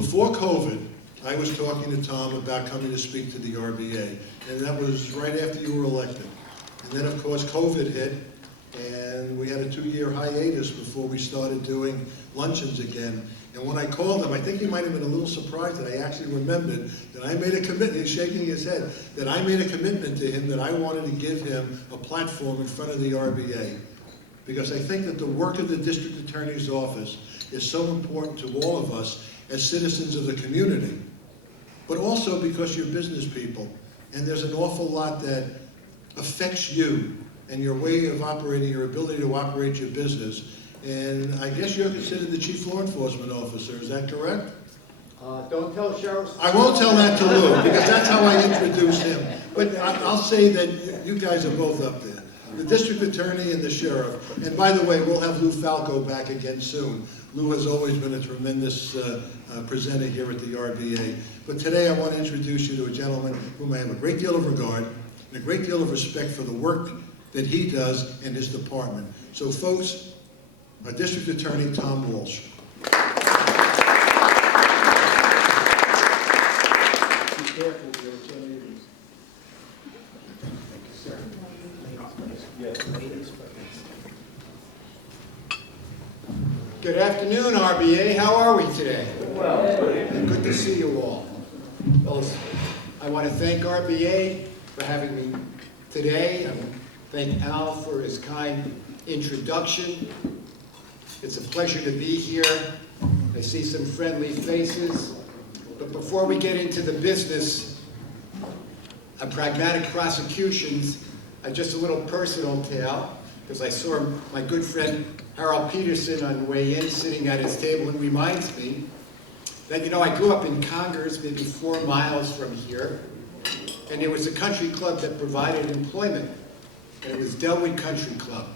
Before COVID, I was talking to Tom about coming to speak to the RBA, and that was right after you were elected. And then, of course, COVID hit, and we had a 2-year hiatus before we started doing luncheons again. And when I called him, I think he might have been a little surprised that I actually remembered that I made a commitment, he's shaking his head, that I made a commitment to him that I wanted to give him a platform in front of the RBA. Because I think that the work of the District Attorney's Office is so important to all of us as citizens of the community, but also because you're business people, and there's an awful lot that affects you and your way of operating, your ability to operate your business. And I guess you're considered the Chief Law Enforcement Officer, is that correct? Don't tell Sheriff. I won't tell that to Lou, because that's how I introduced him. But I'll say that you guys are both up there, the District Attorney and the Sheriff. And by the way, we'll have Lou Falco back again soon. Lou has always been a tremendous presenter here at the RBA. But today I want to introduce you to a gentleman whom I have a great deal of regard and a great deal of respect for the work that he does in his department. So folks, our District Attorney, Tom Walsh. Be careful, you're Thank you, sir. Good afternoon, RBA. How are we today? Well, good to see you all. Well, I want to thank RBA for having me today. I want to thank Al for his kind introduction. It's a pleasure to be here. I see some friendly faces. But before we get into the business of pragmatic prosecutions, just a little personal tale, because I saw my good friend Harold Peterson on the way in sitting at his table. It reminds me that, you know, I grew up in Congers, maybe 4 miles from here, and there was a country club that provided employment, and it was Delwood Country Club.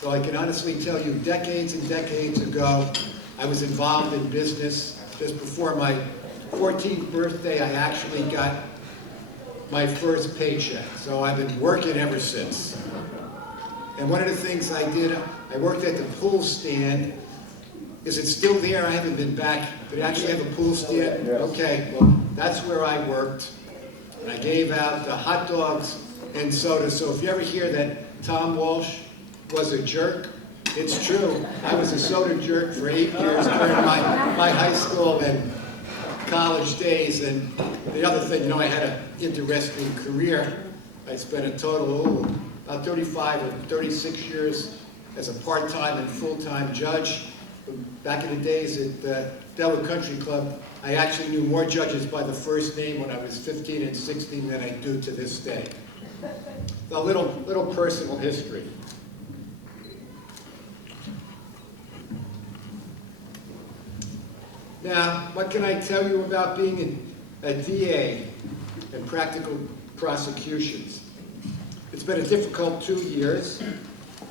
So I can honestly tell you, decades and decades ago, I was involved in business. Just before my 14th birthday, I actually got my first paycheck. So I've been working ever since. And one of the things I did, I worked at the pool stand. Is it still there? I haven't been back. Did it actually have a pool stand? Yes. Okay, well, that's where I worked. And I gave out the hot dogs and soda. So if you ever hear that Tom Walsh was a jerk, it's true. I was a soda jerk for 8 years during my high school and college days. And the other thing, you know, I had an interesting career. I spent a total of about 35 or 36 years as a part-time and full-time judge. Back in the days at the Delwood Country Club, I actually knew more judges by the first name when I was 15 and 16 than I do to this day. A little personal history. Now, what can I tell you about being a DA and practical prosecutions? It's been a difficult 2 years.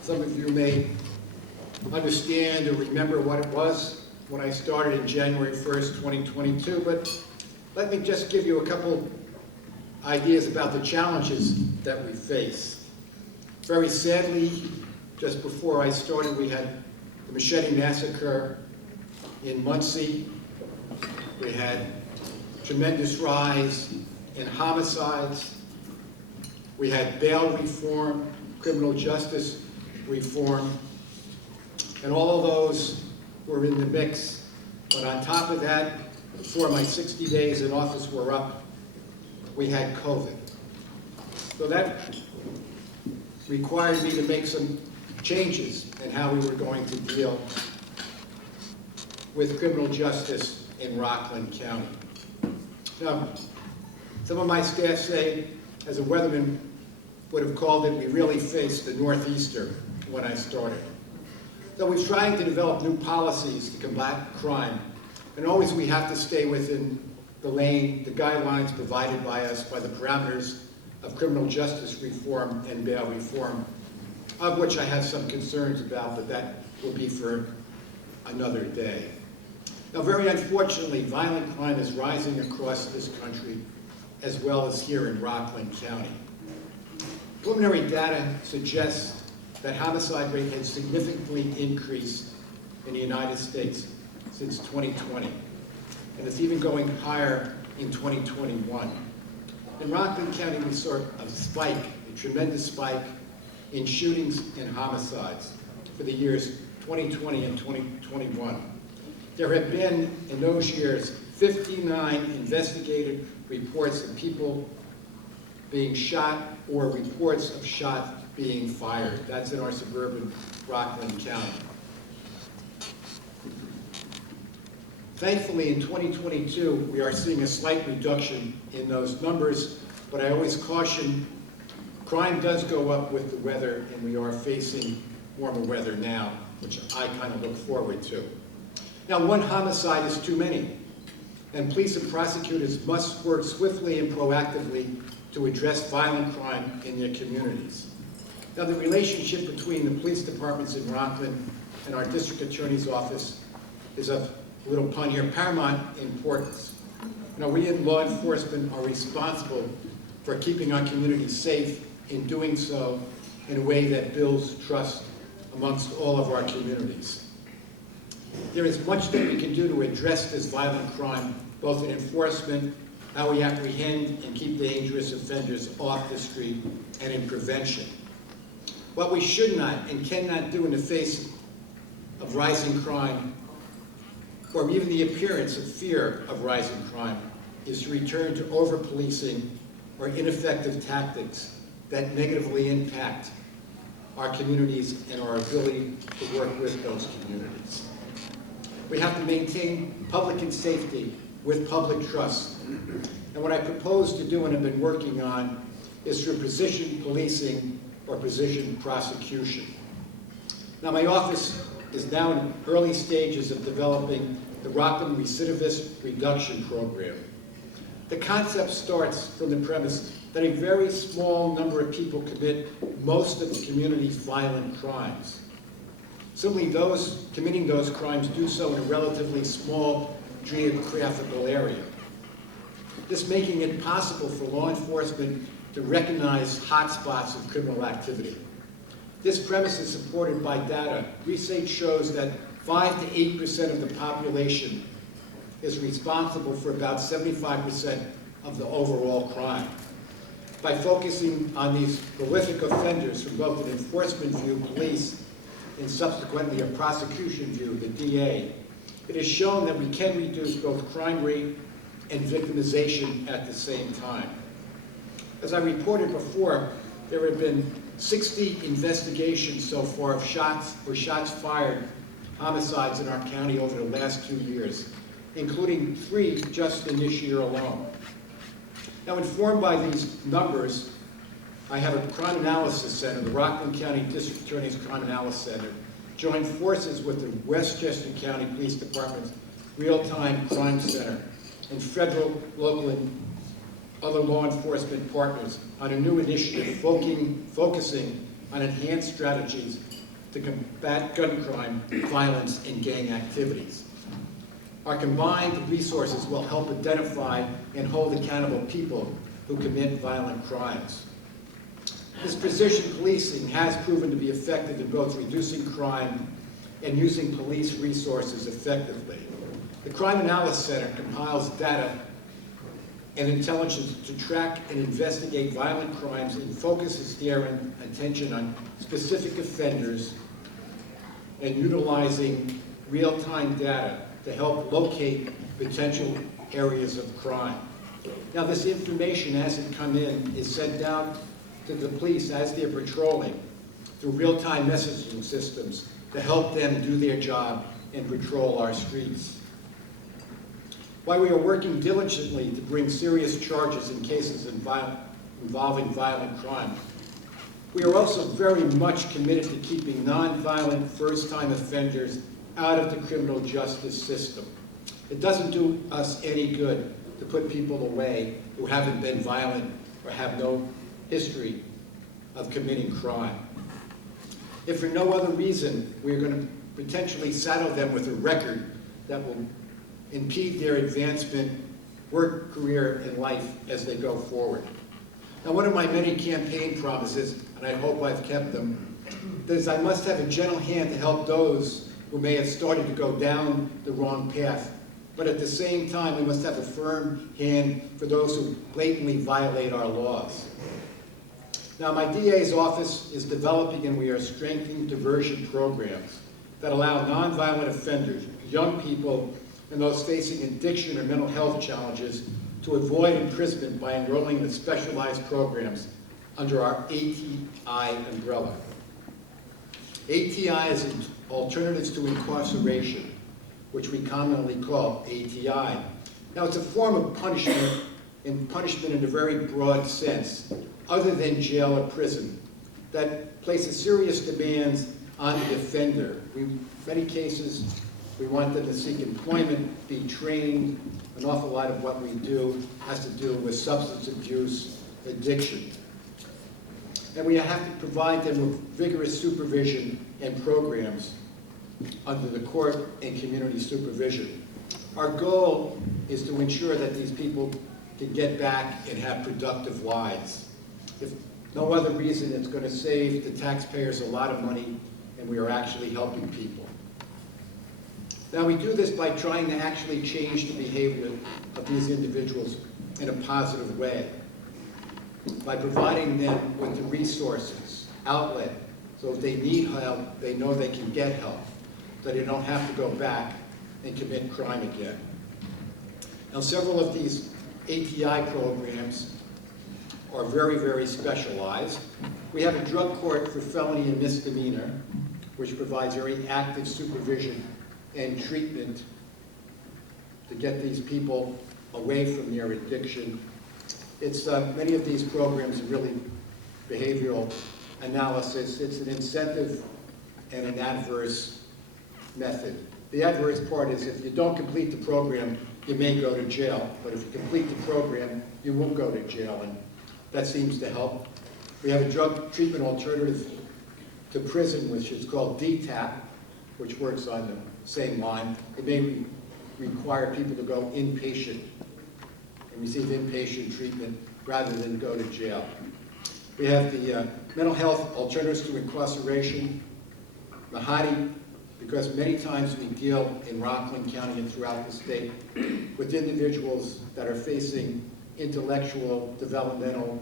Some of you may understand or remember what it was when I started in January 1st, 2022, but let me just give you a couple ideas about the challenges that we face. Very sadly, just before I started, we had the machete massacre in Muncie. We had tremendous rise in homicides. We had bail reform, criminal justice reform, and all of those were in the mix. But on top of that, before my 60 days in office were up, we had COVID. So that required me to make some changes in how we were going to deal with criminal justice in Rockland County. Now, some of my staff say, as a weatherman would have called it, we really faced the northeaster when I started. So we're trying to develop new policies to combat crime, and always we have to stay within the lane, the guidelines provided by us, by the parameters of criminal justice reform and bail reform, of which I have some concerns about, but that will be for another day. Now, very unfortunately, violent crime is rising across this country, as well as here in Rockland County. Preliminary data suggests that homicide rate has significantly increased in the United States since 2020. and it's even going higher in 2021. In Rockland County, we saw a spike, a tremendous spike in shootings and homicides for the years 2020 and 2021. There have been, in those years, 59 investigated reports of people being shot or reports of shots being fired. That's in our suburban Rockland County. Thankfully, in 2022, we are seeing a slight reduction in those numbers, but I always caution, crime does go up with the weather, and we are facing warmer weather now, which I kind of look forward to. Now, one homicide is too many, and police and prosecutors must work swiftly and proactively to address violent crime in their communities. Now, the relationship between the police departments in Rockland and our district attorney's office is of, a little pun here, paramount importance. Now, we in law enforcement are responsible for keeping our communities safe, in doing so in a way that builds trust amongst all of our communities. There is much that we can do to address this violent crime, both in enforcement, how we apprehend and keep dangerous offenders off the street, and in prevention. What we should not and cannot do in the face of rising crime, or even the appearance of fear of rising crime, is to return to over-policing or ineffective tactics that negatively impact our communities and our ability to work with those communities. We have to maintain public and safety with public trust. And what I propose to do and have been working on is through precision policing or precision prosecution. Now, my office is now in early stages of developing the Rocklin Recidivist Reduction Program. The concept starts from the premise that a very small number of people commit most of the community's violent crimes. Simply those committing those crimes do so in a relatively small geographical area. This making it possible for law enforcement to recognize hotspots of criminal activity. This premise is supported by data. Research shows that 5 to 8% of the population is responsible for about 75% of the overall crime. By focusing on these prolific offenders from both an enforcement view, police, and subsequently a prosecution view, the DA, it is shown that we can reduce both crime rate and victimization at the same time. As I reported before, there have been 60 investigations so far of shots or shots fired homicides in our county over the last 2 years, including 3 just in this year alone. Now, informed by these numbers, I have a crime analysis center, the Rockland County District Attorney's Crime Analysis Center, joined forces with the Westchester County Police Department's Real-Time Crime Center and federal, local, and other law enforcement partners on a new initiative focusing on enhanced strategies to combat gun crime, violence, and gang activities. Our combined resources will help identify and hold accountable people who commit violent crimes. This precision policing has proven to be effective in both reducing crime and using police resources effectively. The Crime Analysis Center compiles data and intelligence to track and investigate violent crimes and focuses their attention on specific offenders and utilizing real-time data to help locate potential areas of crime. Now, this information, as it comes in, is sent out to the police as they're patrolling through real-time messaging systems to help them do their job and patrol our streets. While we are working diligently to bring serious charges in cases involving violent crime, we are also very much committed to keeping nonviolent first-time offenders out of the criminal justice system. It doesn't do us any good to put people away who haven't been violent or have no history of committing crime. If for no other reason, we're going to potentially saddle them with a record that will impede their advancement, work, career, and life as they go forward. Now, one of my many campaign promises, and I hope I've kept them, is I must have a gentle hand to help those who may have started to go down the wrong path but at the same time, we must have a firm hand for those who blatantly violate our laws. Now, my DA's office is developing and we are strengthening diversion programs that allow nonviolent offenders, young people, and those facing addiction or mental health challenges to avoid imprisonment by enrolling in specialized programs under our ATI umbrella. ATI is Alternatives to Incarceration, which we commonly call ATI. Now, it's a form of punishment in a very broad sense, other than jail or prison, that places serious demands on the offender. In many cases, we want them to seek employment, be trained. An awful lot of what we do has to do with substance abuse, addiction. And we have to provide them with vigorous supervision and programs under the court and community supervision. Our goal is to ensure that these people can get back and have productive lives. If no other reason, it's going to save the taxpayers a lot of money, and we are actually helping people. Now, we do this by trying to actually change the behavior of these individuals in a positive way, by providing them with the resources, outlet, so if they need help, they know they can get help, so they don't have to go back and commit crime again. Now, several of these ATI programs are very, very specialized. We have a drug court for felony and misdemeanor, which provides very active supervision and treatment to get these people away from their addiction. It's many of these programs are really behavioral analysis. It's an incentive and an adverse method. The adverse part is if you don't complete the program, you may go to jail, but if you complete the program, you won't go to jail, and that seems to help. We have a drug treatment alternative to prison, which is called DTAP, which works on the same line. It may require people to go inpatient and receive inpatient treatment rather than go to jail. We have the mental health alternatives to incarceration, Mahati, because many times we deal in Rockland County and throughout the state with individuals that are facing intellectual, developmental,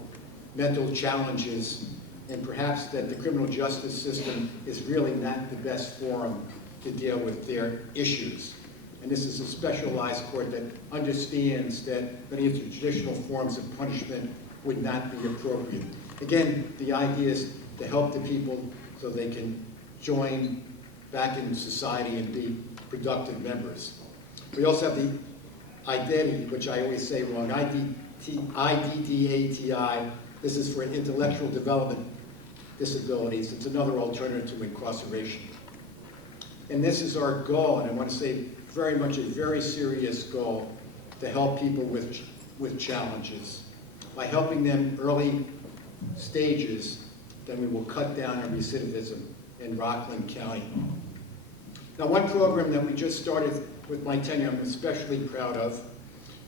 mental challenges, and perhaps that the criminal justice system is really not the best forum to deal with their issues. And this is a specialized court that understands that many of the traditional forms of punishment would not be appropriate. Again, the idea is to help the people so they can join back in society and be productive members. We also have the IDDATI, which I always say wrong, IDDATI. This is for intellectual development disabilities. It's another alternative to incarceration. And this is our goal, and I want to say very much a very serious goal, to help people with challenges. By helping them early stages, then we will cut down on recidivism in Rockland County. Now, one program that we just started with my tenure I'm especially proud of,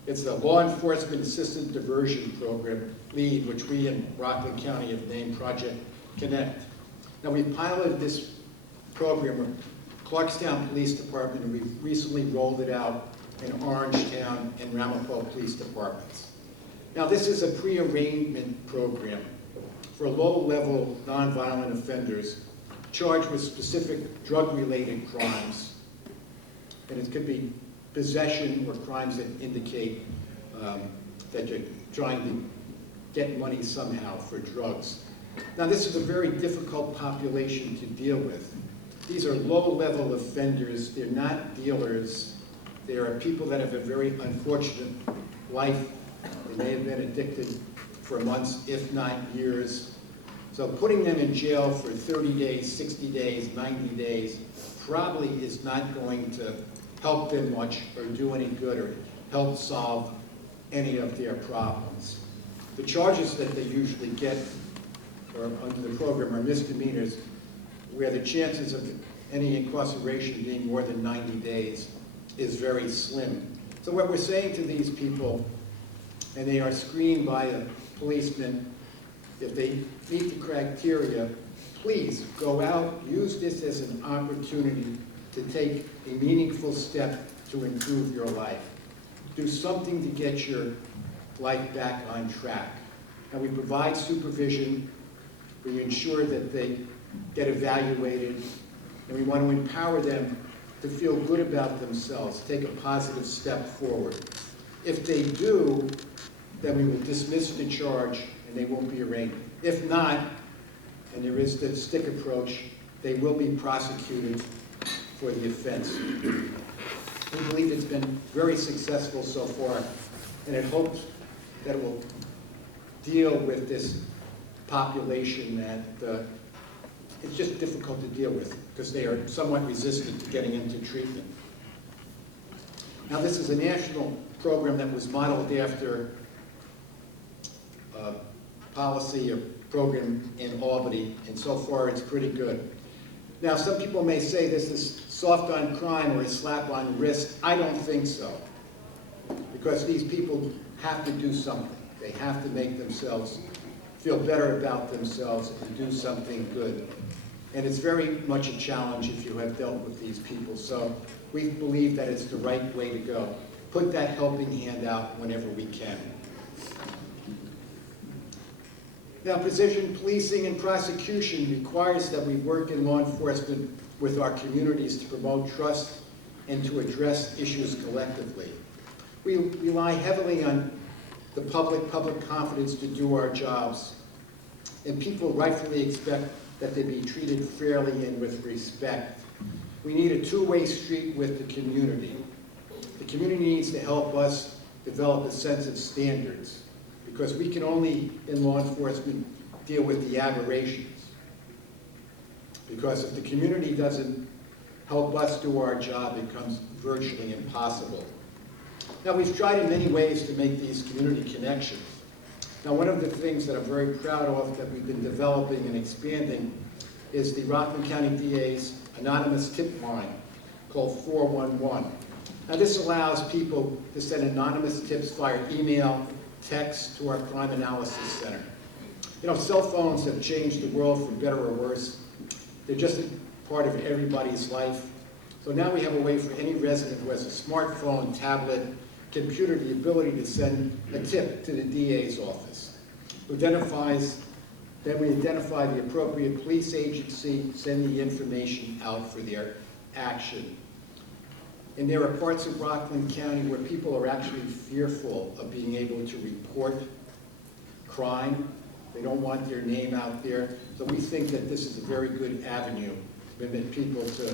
it's the Law Enforcement Assistant Diversion Program, LEAD, which we in Rockland County have named Project Connect. Now, we piloted this program with Clarkstown Police Department, and we recently rolled it out in Orangetown and Ramapo Police Departments. Now, this is a pre-arraignment program for low-level nonviolent offenders charged with specific drug-related crimes. And it could be possession or crimes that indicate that you're trying to get money somehow for drugs. Now, this is a very difficult population to deal with. These are low-level offenders. They're not dealers. They are people that have a very unfortunate life. They may have been addicted for months, if not years. So putting them in jail for 30 days, 60 days, 90 days probably is not going to help them much or do any good or help solve any of their problems. The charges that they usually get or under the program are misdemeanors, where the chances of any incarceration being more than 90 days is very slim. So what we're saying to these people, and they are screened by a policeman, if they meet the criteria, please go out, use this as an opportunity to take a meaningful step to improve your life. Do something to get your life back on track. And we provide supervision, we ensure that they get evaluated, and we want to empower them to feel good about themselves, take a positive step forward. If they do, then we will dismiss the charge and they won't be arraigned. If not, and there is the stick approach, they will be prosecuted for the offense. We believe it's been very successful so far, and it hopes that it will deal with this population that it's just difficult to deal with because they are somewhat resistant to getting into treatment. Now, this is a national program that was modeled after a policy, a program in Albany, and so far it's pretty good. Now, some people may say this is soft on crime or a slap on wrist. I don't think so, because these people have to do something. They have to make themselves feel better about themselves and do something good. And it's very much a challenge if you have dealt with these people. So we believe that it's the right way to go. Put that helping hand out whenever we can. Now, precision policing and prosecution requires that we work in law enforcement with our communities to promote trust and to address issues collectively. We rely heavily on the public confidence to do our jobs, and people rightfully expect that they be treated fairly and with respect. We need a two-way street with the community. The community needs to help us develop a sense of standards, because we can only, in law enforcement, deal with the aberrations. Because if the community doesn't help us do our job, it becomes virtually impossible. Now, we've tried in many ways to make these community connections. Now, one of the things that I'm very proud of that we've been developing and expanding is the Rockland County DA's anonymous tip line called 411. Now, this allows people to send anonymous tips via email, text to our Crime Analysis Center. You know, cell phones have changed the world for better or worse. They're just a part of everybody's life. So now we have a way for any resident who has a smartphone, tablet, computer, the ability to send a tip to the DA's office. Then we identify the appropriate police agency, send the information out for their action. And there are parts of Rockland County where people are actually fearful of being able to report crime. They don't want their name out there. So we think that this is a very good avenue to permit people to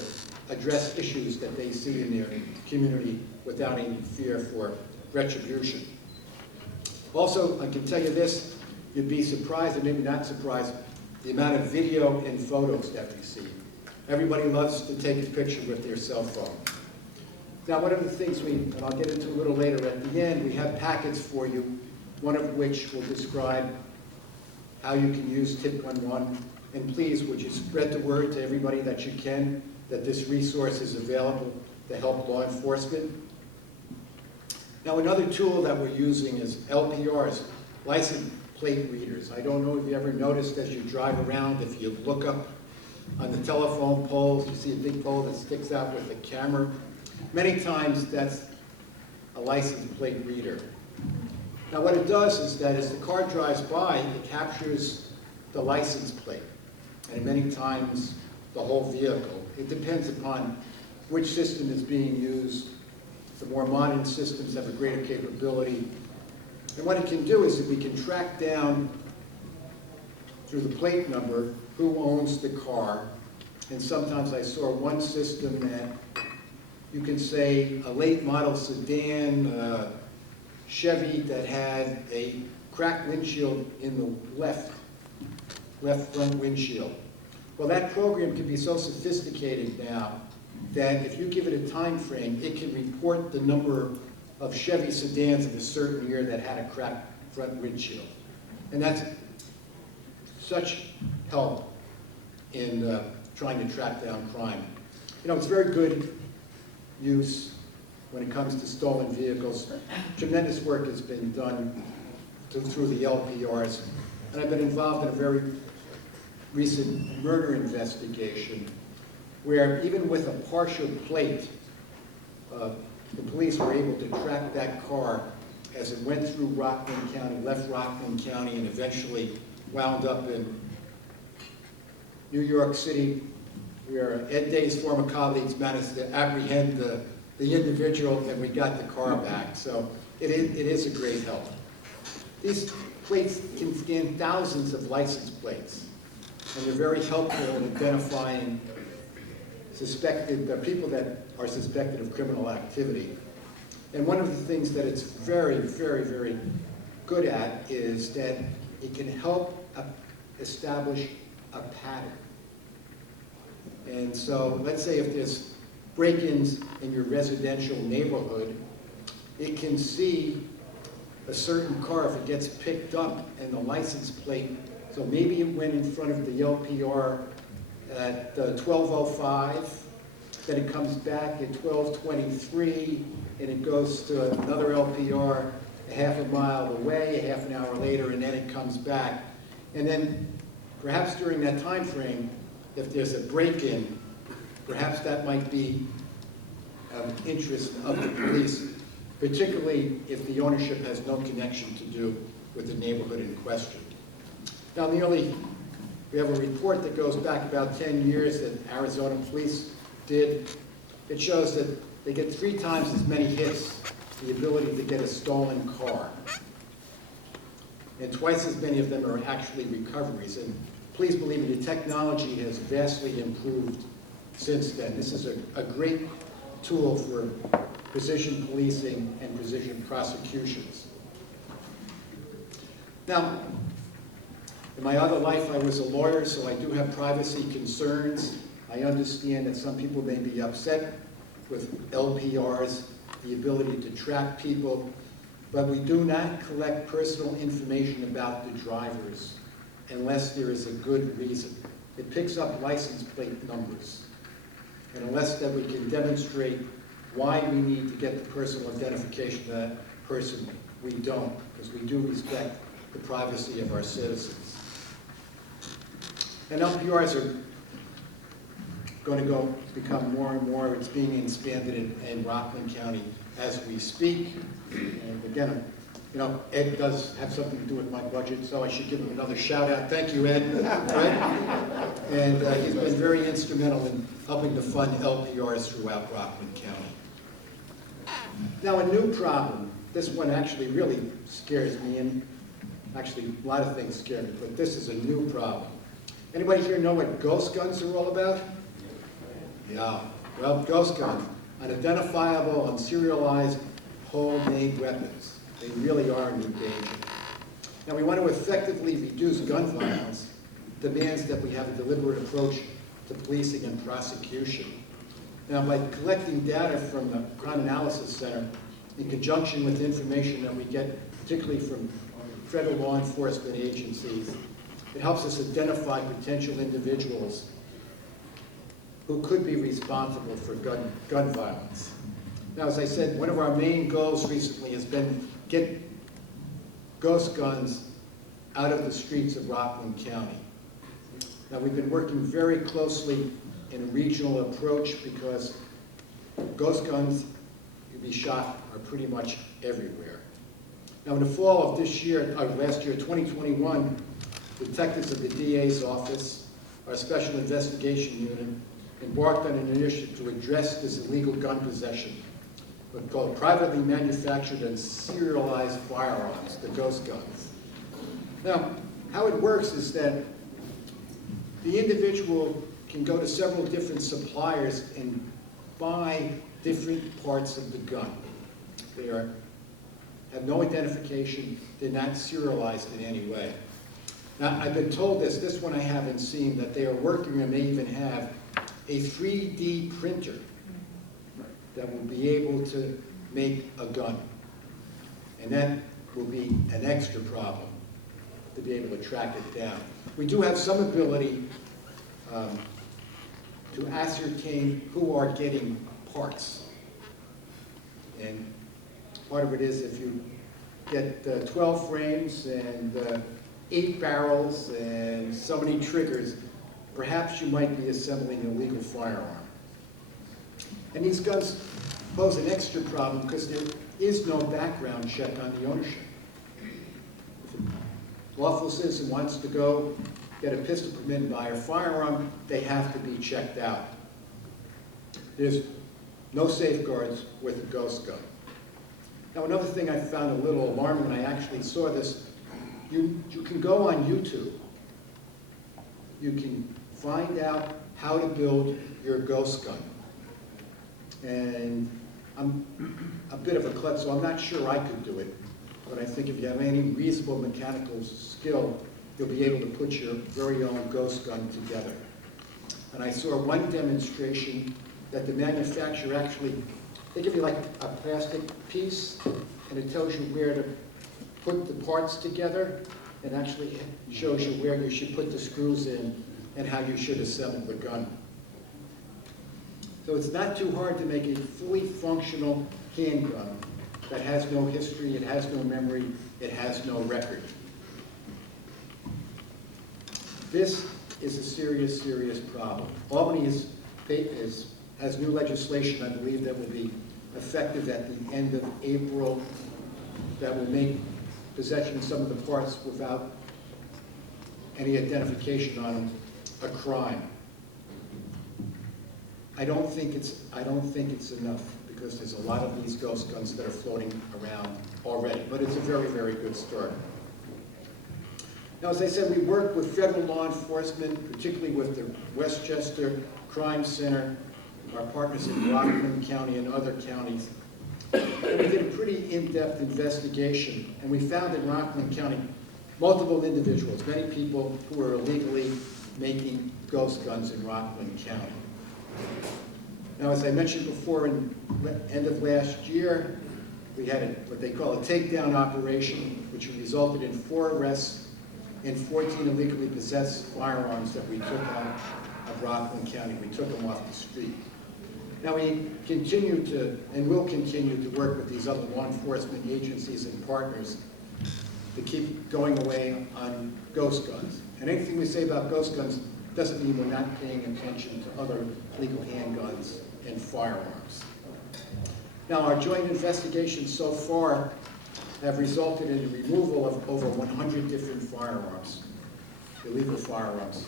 address issues that they see in their community without any fear for retribution. Also, I can tell you this, you'd be surprised, or maybe not surprised, the amount of video and photos that we see. Everybody loves to take a picture with their cell phone. Now, one of the things and I'll get into a little later at the end, we have packets for you, one of which will describe how you can use Tip 11. And please, would you spread the word to everybody that you can, that this resource is available to help law enforcement. Now, another tool that we're using is LPRs, license plate readers. I don't know if you ever noticed as you drive around, if you look up on the telephone poles, you see a big pole that sticks out with a camera. Many times that's a license plate reader. Now, what it does is that as the car drives by, it captures the license plate, and many times the whole vehicle. It depends upon which system is being used. The more modern systems have a greater capability. And what it can do is that we can track down through the plate number who owns the car. And sometimes I saw one system that you can say a late model sedan, Chevy that had a cracked windshield in the left front windshield. Well, that program can be so sophisticated now that if you give it a time frame, it can report the number of Chevy sedans of a certain year that had a cracked front windshield. And that's such help in trying to track down crime. You know, it's very good use when it comes to stolen vehicles. Tremendous work has been done through the LPRs. And I've been involved in a very recent murder investigation where even with a partial plate, the police were able to track that car as it went through Rockland County, left Rockland County, and eventually wound up in New York City, where Ed Day's former colleagues managed to apprehend the individual, and we got the car back. So it is a great help. These plates can scan thousands of license plates, and they're very helpful in identifying people that are suspected of criminal activity. And one of the things that it's very, very, very good at is that it can help establish a pattern. And so let's say if there's break-ins in your residential neighborhood, it can see a certain car if it gets picked up and the license plate. So maybe it went in front of the LPR at 12:05, then it comes back at 12:23, and it goes to another LPR a half a mile away, a half an hour later, and then it comes back. And then perhaps during that time frame, if there's a break-in, perhaps that might be of interest of the police, particularly if the ownership has no connection to do with the neighborhood in question. Now, we have a report that goes back about 10 years that Arizona police did. It shows that they get 3 times as many hits, the ability to get a stolen car. And twice as many of them are actually recoveries. And please believe me, the technology has vastly improved since then. This is a great tool for precision policing and precision prosecutions. Now, in my other life, I was a lawyer, so I do have privacy concerns. I understand that some people may be upset with LPRs, the ability to track people, but we do not collect personal information about the drivers unless there is a good reason. It picks up license plate numbers. And unless that we can demonstrate why we need to get the personal identification of that person, we don't, because we do respect the privacy of our citizens. And LPRs are going to become more and more. It's being expanded in Rockland County as we speak. And again, Ed does have something to do with my budget, so I should give him another shout out. Thank you, Ed. And he's been very instrumental in helping to fund LPRs throughout Rockland County. Now, a new problem. This one actually really scares me, and actually a lot of things scare me, but this is a new problem. Anybody here know what ghost guns are all about? Yeah, well, ghost guns, unidentifiable, unserialized, homemade weapons. They really are a new danger. Now, we want to effectively reduce gun violence, demands that we have a deliberate approach to policing and prosecution. Now, by collecting data from the Crime Analysis Center, in conjunction with information that we get, particularly from federal law enforcement agencies, it helps us identify potential individuals who could be responsible for gun violence. Now, as I said, one of our main goals recently has been get ghost guns out of the streets of Rockland County. Now, we've been working very closely in a regional approach because ghost guns to be shot are pretty much everywhere. Now, in the fall of last year, 2021, detectives of the DA's office, our Special Investigation Unit, embarked on an initiative to address this illegal gun possession, what's called privately manufactured and serialized firearms, the ghost guns. Now, how it works is that the individual can go to several different suppliers and buy different parts of the gun. They have no identification, they're not serialized in any way. Now, I've been told this one I haven't seen, that they are working and may even have a 3D printer that will be able to make a gun. And that will be an extra problem to be able to track it down. We do have some ability to ascertain who are getting parts. And part of it is if you get 12 frames and 8 barrels and so many triggers, perhaps you might be assembling a legal firearm. And these guns pose an extra problem because there is no background check on the ownership. If a lawful citizen wants to go get a pistol permit and buy a firearm, they have to be checked out. There's no safeguards with a ghost gun. Now, another thing I found a little alarming when I actually saw this, you can go on YouTube. You can find out how to build your ghost gun. And I'm a bit of a klutz, so I'm not sure I could do it. But I think if you have any reasonable mechanical skill, you'll be able to put your very own ghost gun together. And I saw one demonstration that the manufacturer actually, they give you like a plastic piece, and it tells you where to put the parts together, and actually shows you where you should put the screws in and how you should assemble the gun. So it's not too hard to make a fully functional handgun that has no history, it has no memory, it has no record. This is a serious, serious problem. Albany has new legislation, I believe, that will be effective at the end of April that will make possession of some of the parts without any identification on them a crime. I don't think it's enough because there's a lot of these ghost guns that are floating around already, but it's a very, very good start. Now, as I said, we work with federal law enforcement, particularly with the Westchester Crime Center, our partners in Rockland County and other counties. And we did a pretty in-depth investigation, and we found in Rockland County multiple individuals, many people who are illegally making ghost guns in Rockland County. Now, as I mentioned before, in the end of last year, we had what they call a takedown operation, which resulted in 4 arrests and 14 illegally possessed firearms that we took out of Rockland County. We took them off the street. Now, we continue to, and will continue to work with these other law enforcement agencies and partners to keep going away on ghost guns. And anything we say about ghost guns doesn't mean we're not paying attention to other legal handguns and firearms. Now, our joint investigations so far have resulted in the removal of over 100 different firearms, illegal firearms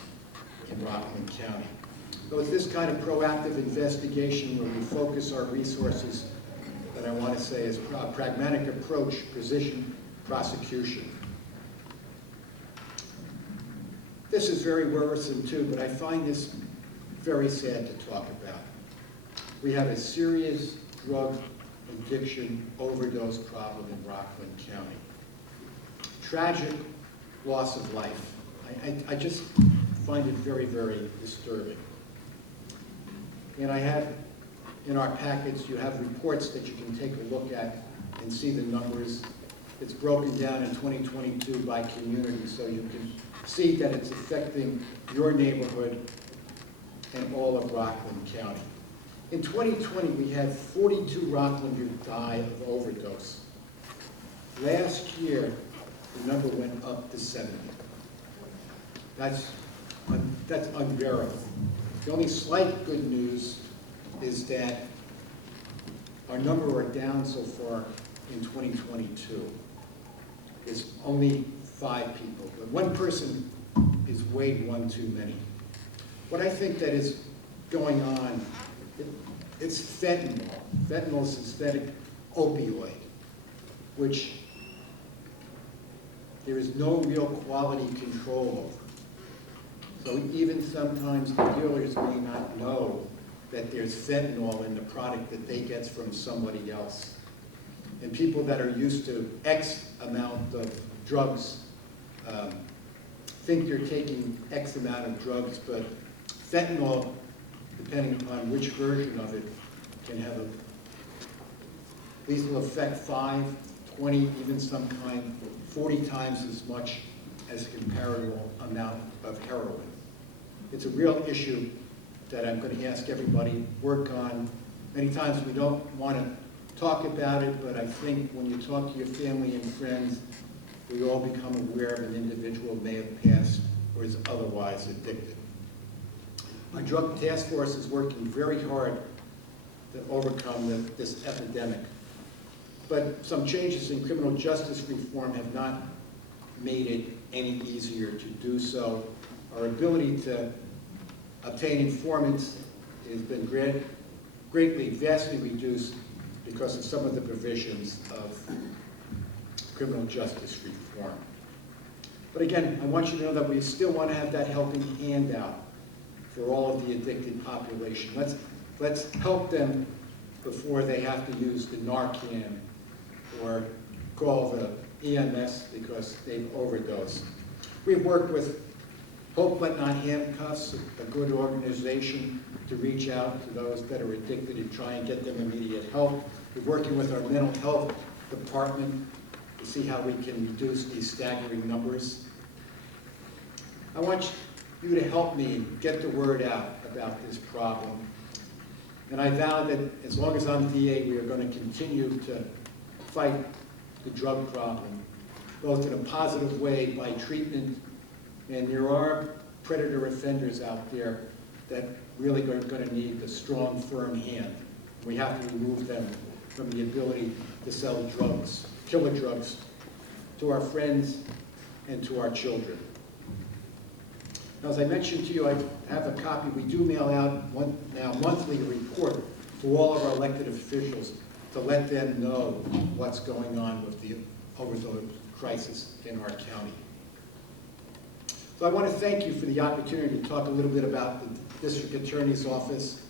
in Rockland County. So it's this kind of proactive investigation where we focus our resources that I want to say is a pragmatic approach, precision prosecution. This is very worrisome too, but I find this very sad to talk about. We have a serious drug addiction overdose problem in Rockland County. Tragic loss of life. I just find it very, very disturbing. And I have, in our packets, you have reports that you can take a look at and see the numbers. It's broken down in 2022 by community, so you can see that it's affecting your neighborhood and all of Rockland County. In 2020, we had 42 Rocklanders die of overdose. Last year, the number went up to 70. That's unbearable. The only slight good news is that our number are down so far in 2022. It's only 5 people, but 1 person is way one too many. What I think that is going on, it's fentanyl. Fentanyl is a synthetic opioid, which there is no real quality control over. So even sometimes the dealers may not know that there's fentanyl in the product that they get from somebody else. And people that are used to X amount of drugs think they're taking X amount of drugs, but fentanyl, depending upon which version of it, can have a lethal effect 5, 20, even sometimes 40 times as much as a comparable amount of heroin. It's a real issue that I'm going to ask everybody to work on. Many times we don't want to talk about it, but I think when you talk to your family and friends, we all become aware of an individual who may have passed or is otherwise addicted. Our drug task force is working very hard to overcome this epidemic. But some changes in criminal justice reform have not made it any easier to do so. Our ability to obtain informants has been greatly, vastly reduced because of some of the provisions of criminal justice reform. But again, I want you to know that we still want to have that helping hand out for all of the addicted population. Let's help them before they have to use the Narcan or call the EMS because they've overdosed. We've worked with Hope But Not Handcuffs, a good organization to reach out to those that are addicted and try and get them immediate help. We're working with our mental health department to see how we can reduce these staggering numbers. I want you to help me get the word out about this problem. And I vow that as long as I'm DA, we are going to continue to fight the drug problem, both in a positive way by treatment, and there are predator offenders out there that really are going to need a strong, firm hand. We have to remove them from the ability to sell drugs, killer drugs, to our friends and to our children. Now, as I mentioned to you, I have a copy. We do mail out now monthly report to all of our elected officials to let them know what's going on with the overdose crisis in our county. So I want to thank you for the opportunity to talk a little bit about the District Attorney's Office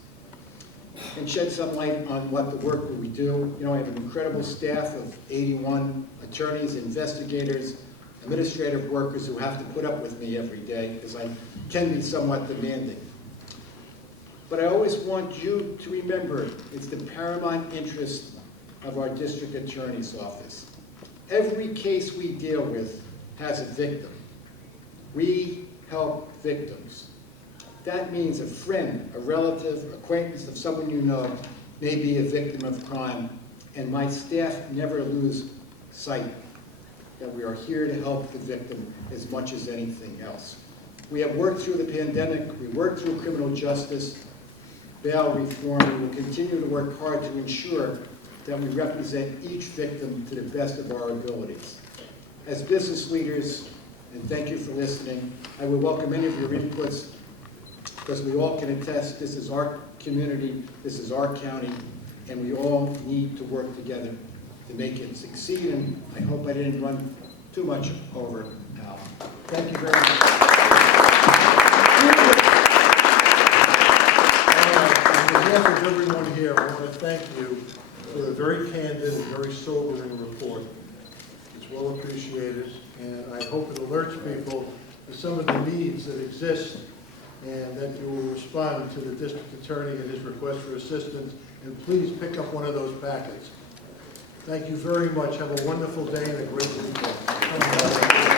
and shed some light on what the work that we do. You know, I have an incredible staff of 81 attorneys, investigators, administrative workers who have to put up with me every day because I can be somewhat demanding. But I always want you to remember it's the paramount interest of our District Attorney's Office. Every case we deal with has a victim. We help victims. That means a friend, a relative, acquaintance of someone you know may be a victim of crime, and my staff never lose sight that we are here to help the victim as much as anything else. We have worked through the pandemic, we worked through criminal justice, bail reform. We will continue to work hard to ensure that we represent each victim to the best of our abilities. As business leaders, and thank you for listening, I would welcome any of your inputs because we all can attest this is our community, this is our county, and we all need to work together to make it succeed. And I hope I didn't run too much over now. Thank you very much. On behalf of everyone here, I want to thank you for a very candid and very sobering report. It's well appreciated, and I hope it alerts people to some of the needs that exist and that you will respond to the district attorney and his request for assistance, and please pick up one of those packets. Thank you very much. Have a wonderful day and a great weekend.